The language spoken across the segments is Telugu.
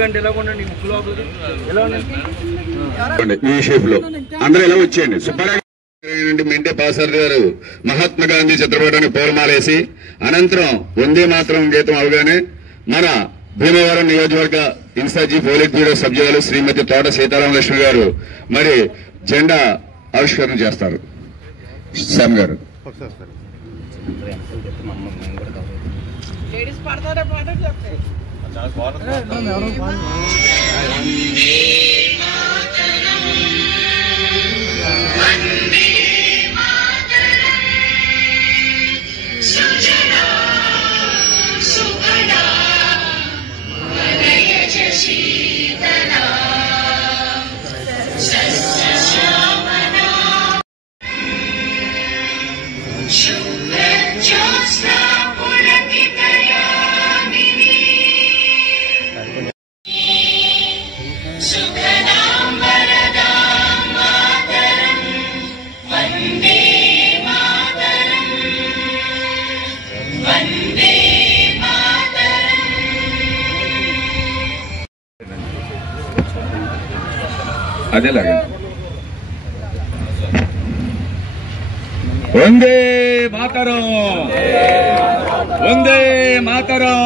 గంట ఎలా ఉండండి ముక్కు లోపల ఎలా ఉండండి ఈ షేప్ లో అందరూ ఎలా వచ్చేయండి. సుబ్బారావు మెంటే పాసర్ గారు మహాత్మా గాంధీ చిత్రపటానికి పూలమాలేసి అనంతరం వందే మాత్రం గీతం అవగానే మన భీమవరం నియోజకవర్గ ఇన్ఛార్జి పోలిట్ బ్యూరో సభ్యులు శ్రీమతి తోట సీతారామలక్ష్మి గారు మరి జెండా ఆవిష్కరణ చేస్తారు. శ్యామ్ గారు అదేలాగా వందే మాతరం వందే మాతరం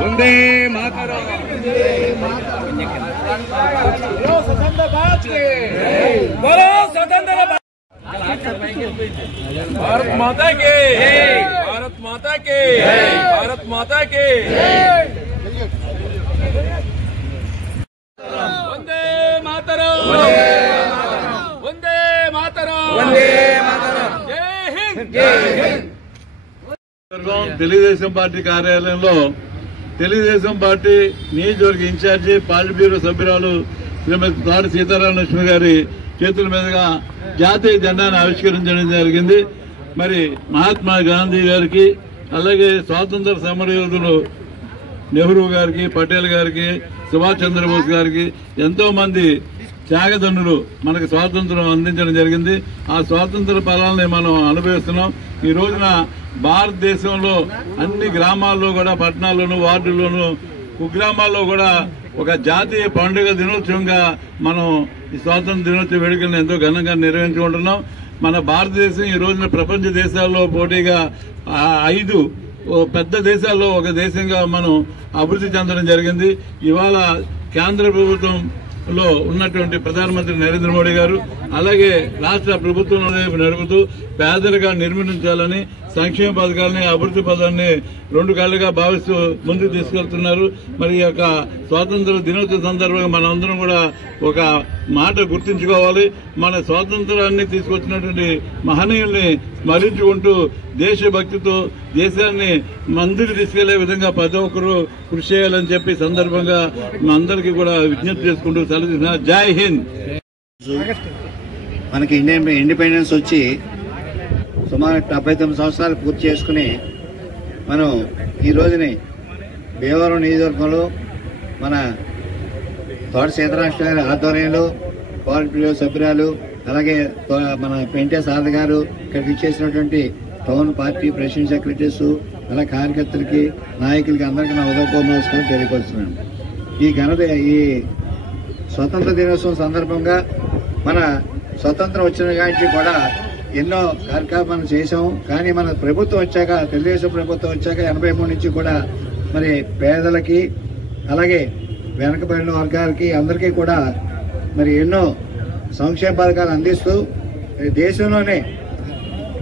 వందే మాతరం భారత్ మాతా కే భారత్ మాతా కే భారత్ మాతా కే వందే మాతరం వందే మాతరం వందే మాతరం జై హింద్ జై హింద్. తెలుగుదేశం పార్టీ కార్యాలయంలో తెలుగుదేశం పార్టీ నియోజకవర్గ ఇన్ఛార్జి పాలిట్ బ్యూరో సభ్యురాలు శ్రీమతి తోట సీతారామలక్ష్మి గారి చేతుల మీదుగా జాతీయ జెండాను ఆవిష్కరించడం జరిగింది. మరి మహాత్మా గాంధీ గారికి అలాగే స్వాతంత్ర సమరయోధులు నెహ్రూ గారికి పటేల్ గారికి సుభాష్ చంద్రబోస్ గారికి ఎంతో మంది త్యాగదనులు మనకు స్వాతంత్రం అందించడం జరిగింది. ఆ స్వాతంత్ర ఫలాలని మనం అనుభవిస్తున్నాం. ఈ రోజున భారతదేశంలో అన్ని గ్రామాల్లో కూడా పట్టణాల్లోనూ వార్డుల్లోనూ కుగ్రామాల్లో కూడా ఒక జాతీయ పండుగ దినోత్సవంగా మనం ఈ స్వాతంత్ర దినోత్సవ వేడుకలను ఎంతో ఘనంగా నిర్వహించుకుంటున్నాం. మన భారతదేశం ఈ రోజున ప్రపంచ దేశాల్లో పోటీగా 5 పెద్ద దేశాల్లో ఒక దేశంగా మనం అభివృద్ధి చెందడం జరిగింది. ఇవాళ కేంద్ర ప్రభుత్వంలో ఉన్నటువంటి ప్రధానమంత్రి నరేంద్ర మోడీ గారు అలాగే రాష్ట్ర ప్రభుత్వం నడుపుతూ పేదరికాన్ని నిర్మూలించాలని సంక్షేమ పథకాలని అభివృద్ధి పథకాన్ని 2 కళ్ళుగా భావిస్తూ ముందుకు తీసుకెళ్తున్నారు. మరి ఈ యొక్క స్వాతంత్ర దినోత్సవ సందర్భంగా మనందరం కూడా ఒక మాట గుర్తుంచుకోవాలి. మన స్వాతంత్రాన్ని తీసుకొచ్చినటువంటి మహనీయుల్ని స్మరించుకుంటూ దేశభక్తితో దేశాన్ని ముందుకు తీసుకెళ్లే విధంగా ప్రతి ఒక్కరూ కృషి చేయాలని చెప్పి సందర్భంగా మా అందరికీ కూడా విజ్ఞప్తి చేసుకుంటూ సెలవు. జై హింద్. మనకి ఇండిపెండెన్స్ వచ్చి సుమారు 79 సంవత్సరాలు పూర్తి చేసుకుని మనం ఈ రోజుని భీమవరం నియోజకవర్గంలో మన తోట సీతారామలక్ష్మి గారి ఆధ్వర్యంలో పాలిట్ బ్యూరో సభ్యురాలు అలాగే మన పెంటే సారథి గారు ఇక్కడికి ఇచ్చేసినటువంటి టౌన్ పార్టీ ప్రెసిడెంట్ సెక్రటరీస్ అలా కార్యకర్తలకి నాయకులకి అందరికీ నా ఉదయపూర్వ నమస్కారం తెలియపరుస్తున్నాను. ఈ స్వతంత్ర దినోత్సవం సందర్భంగా మన స్వతంత్రం వచ్చిన కాంచి కూడా ఎన్నో కార్యక్రమాలు చేశాం. కానీ మన ప్రభుత్వం వచ్చాక తెలుగుదేశం ప్రభుత్వం వచ్చాక 83 నుంచి కూడా మరి పేదలకి అలాగే వెనకబడిన వర్గాలకి అందరికీ కూడా మరి ఎన్నో సంక్షేమ పథకాలు అందిస్తూ దేశంలోనే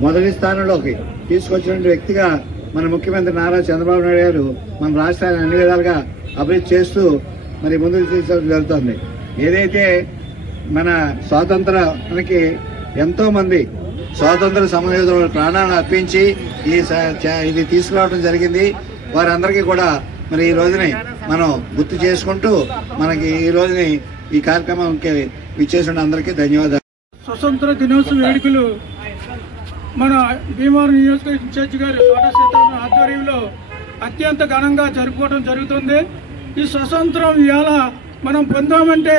మొదటి స్థానంలోకి తీసుకొచ్చిన వ్యక్తిగా మన ముఖ్యమంత్రి నారా చంద్రబాబు నాయుడు గారు మన రాష్ట్రాన్ని అన్ని విధాలుగా అభివృద్ధి చేస్తూ మరి ముందుకు తీసుకెళ్ళడం జరుగుతుంది. ఏదైతే మన స్వాతంత్రానికి ఎంతో మంది స్వాతంత్ర సమరయోధుల ప్రాణాలను అర్పించి ఇది తీసుకురావడం జరిగింది. వారందరికీ కూడా మరి ఈ రోజుని మనం గుర్తు చేసుకుంటూ మనకి ఈ రోజుని ఈ కార్యక్రమానికి విచ్చేసిన అందరికీ ధన్యవాదాలు. స్వతంత్ర దినోత్సవ వేడుకలు మన భీమవరం నియోజకవర్గ ఇన్ఛార్జి గారు తోట సీతారామలక్ష్మి ఆధ్వర్యంలో అత్యంత ఘనంగా జరుపుకోవడం జరుగుతుంది. ఈ స్వతంత్రం ఇవాళ మనం పొందామంటే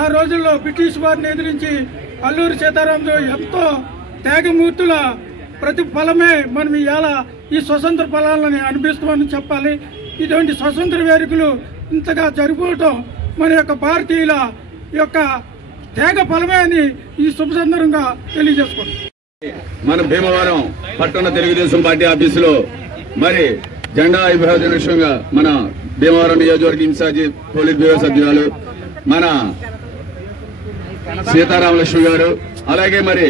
ఆ రోజుల్లో బ్రిటిష్ వారిని ఎదిరించి అల్లూరి సీతారామరాజు ఎంతో త్యాగమూర్తుల ప్రతిఫలమే మనం ఇవాళ ఈ స్వతంత్ర ఫలాలని అనిపిస్తామని చెప్పాలి. ఇటువంటి స్వతంత్ర వేడుకలు ఇంతగా జరుపుకోవటం మన యొక్క భారతీయుల యొక్క త్యాగ ఫలమే అని ఈ శుభ సందర్భంగా తెలియజేసుకుంటాం. మన భీమవరం పట్టణ తెలుగుదేశం పార్టీ ఆఫీసులో మరి జెండా ఆవిర్భావ విషయంగా మన భీమవరం నియోజకవర్గ ఇన్ఛార్జి పోలిట్ బ్యూరో సభ్యురాలు మన సీతారామలక్ష్మి గారు, అలాగే మరి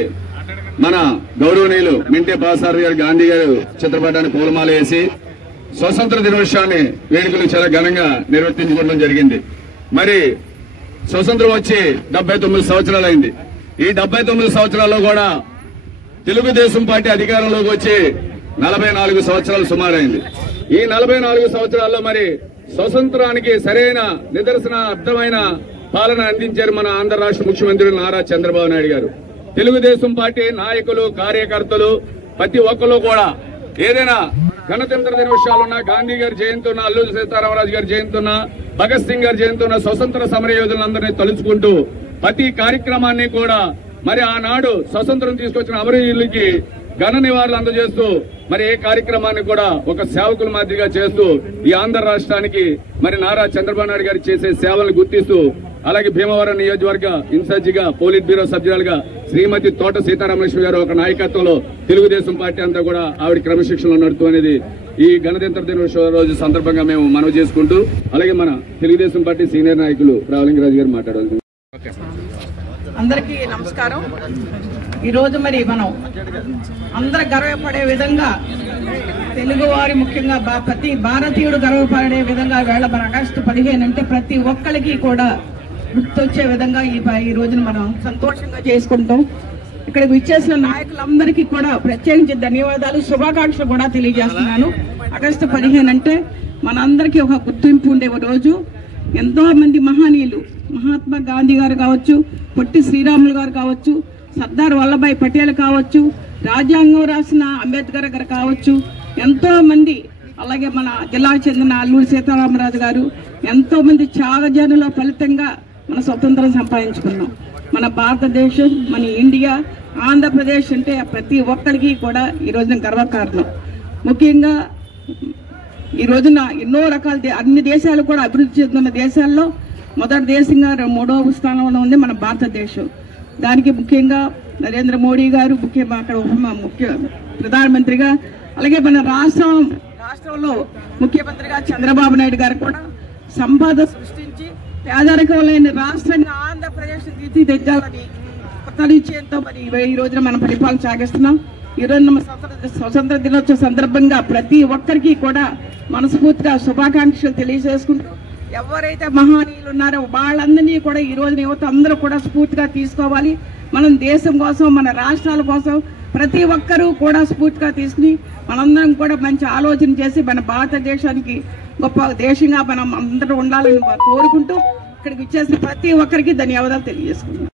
మన గౌరవనీయులు మింటే పాసారి గారు గాంధీ గారు చిత్రపటాన్ని పూలమాల వేసి స్వతంత్ర దినోత్సవాన్ని వేడుకలు చాలా ఘనంగా నిర్వర్తించుకోవడం జరిగింది. మరి స్వతంత్రం వచ్చి 79 సంవత్సరాలు అయింది. ఈ 79 సంవత్సరాల్లో కూడా తెలుగుదేశం పార్టీ అధికారంలోకి వచ్చి 44 సంవత్సరాలు సుమారైంది. ఈ 44 సంవత్సరాల్లో మరి స్వతంత్రానికి సరైన నిదర్శన అర్థమైన పాలన అందించారు మన ఆంధ్ర రాష్ట్ర ముఖ్యమంత్రి నారా చంద్రబాబు నాయుడు గారు. తెలుగుదేశం పార్టీ నాయకులు, కార్యకర్తలు ప్రతి ఒక్కరు కూడా ఏదైనా గణతంత్ర దినోత్సవాలున్నా, గాంధీ గారి జయంతి ఉన్నా, అల్లూరి సీతారామరాజు గారి జయంతి ఉన్నా, భగత్ సింగ్ గారి జయంతి ఉన్నా, స్వతంత్ర సమర యోధులందరినీ తలుచుకుంటూ ప్రతి కార్యక్రమాన్ని కూడా మరి ఆనాడు స్వతంత్రం తీసుకొచ్చిన అమరవీరులకి ఘన నివాళులు అందజేస్తూ మరి ఏ కార్యక్రమాన్ని కూడా ఒక సేవకుల మాదిరిగా చేస్తూ ఈ ఆంధ్ర రాష్ట్రానికి మరి నారా చంద్రబాబు నాయుడు గారు చేసే సేవలను గుర్తిస్తూ, అలాగే భీమవరం నియోజకవర్గ ఇన్ఛార్జిగా పోలిట్ బ్యూరో సభ్యురాలుగా శ్రీమతి తోట సీతారామలక్ష్మి గారు ఒక నాయకత్వంలో తెలుగుదేశం పార్టీ అంతా కూడా ఆవిడ క్రమశిక్షణలో నడుతూ అనేది ఈ గణతంత్ర దినోత్సవ రోజు సందర్భంగా మేము మనవి చేసుకుంటూ, అలాగే మన తెలుగుదేశం పార్టీ సీనియర్ నాయకులు రావలింగరాజు గారు మాట్లాడాలి. అందరికీ నమస్కారం. ఈరోజు మరి మనం అందరూ గర్వపడే విధంగా తెలుగువారి ముఖ్యంగా ప్రతి భారతీయుడు గర్వపడే విధంగా వేళ మన ఆగస్టు 15 అంటే ప్రతి ఒక్కరికి కూడా గుర్తొచ్చే విధంగా ఈ రోజున మనం సంతోషంగా చేసుకుంటాం. ఇక్కడికి విచ్చేసిన నాయకులందరికీ కూడా ప్రత్యేకించి ధన్యవాదాలు, శుభాకాంక్షలు కూడా తెలియజేస్తున్నాను. ఆగస్టు 15 అంటే మనందరికీ ఒక గుర్తింపు ఉండే రోజు. ఎంతో మంది మహనీయులు, మహాత్మా గాంధీ గారు కావచ్చు, పొట్టి శ్రీరాములు గారు కావచ్చు, సర్దార్ వల్లభాయ్ పటేల్ కావచ్చు, రాజ్యాంగం రాసిన అంబేద్కర్ గారు కావచ్చు, ఎంతో మంది, అలాగే మన జిల్లాకు చెందిన అల్లూరి సీతారామరాజు గారు, ఎంతో మంది త్యాగజనుల ఫలితంగా మన స్వతంత్రం సంపాదించుకున్నాం. మన భారతదేశం, మన ఇండియా, ఆంధ్రప్రదేశ్ అంటే ప్రతి ఒక్కరికి కూడా ఈ రోజున గర్వకారణం. ముఖ్యంగా ఈ రోజున ఎన్నో రకాల అన్ని దేశాలు కూడా అభివృద్ధి చెందుతున్న దేశాల్లో మొదటి దేశంగా 3వ స్థానంలో ఉంది మన భారతదేశం. దానికి ముఖ్యంగా నరేంద్ర మోడీ గారు అక్కడ ముఖ్య ప్రధానమంత్రిగా, అలాగే మన రాష్ట్రంలో ముఖ్యమంత్రిగా చంద్రబాబు నాయుడు గారు కూడా సంపద సృష్టించి పేదరికం లేని రాష్ట్రంగా ఆంధ్రప్రదేశ్ తీర్చిదిద్దాలని నిశ్చయంతో మరి ఈ రోజున మనం పరిపాలన సాగిస్తున్నాం. ఈ రోజు స్వతంత్ర దినోత్సవ సందర్భంగా ప్రతి ఒక్కరికి కూడా మనస్ఫూర్తిగా శుభాకాంక్షలు తెలియజేసుకుంటూ, ఎవరైతే మహనీయులు ఉన్నారో వాళ్ళందరినీ కూడా ఈ రోజున యువత అందరూ కూడా స్ఫూర్తిగా తీసుకోవాలి. మనం దేశం కోసం, మన రాష్ట్రాల కోసం ప్రతి ఒక్కరూ కూడా స్ఫూర్తిగా తీసుకుని మనందరం కూడా మంచి ఆలోచన చేసి మన భారతదేశానికి గొప్ప దేశంగా మనం అందరూ ఉండాలని కోరుకుంటూ ఇక్కడికి ఇచ్చేసిన ప్రతి ఒక్కరికి ధన్యవాదాలు తెలియజేసుకుంటున్నాం.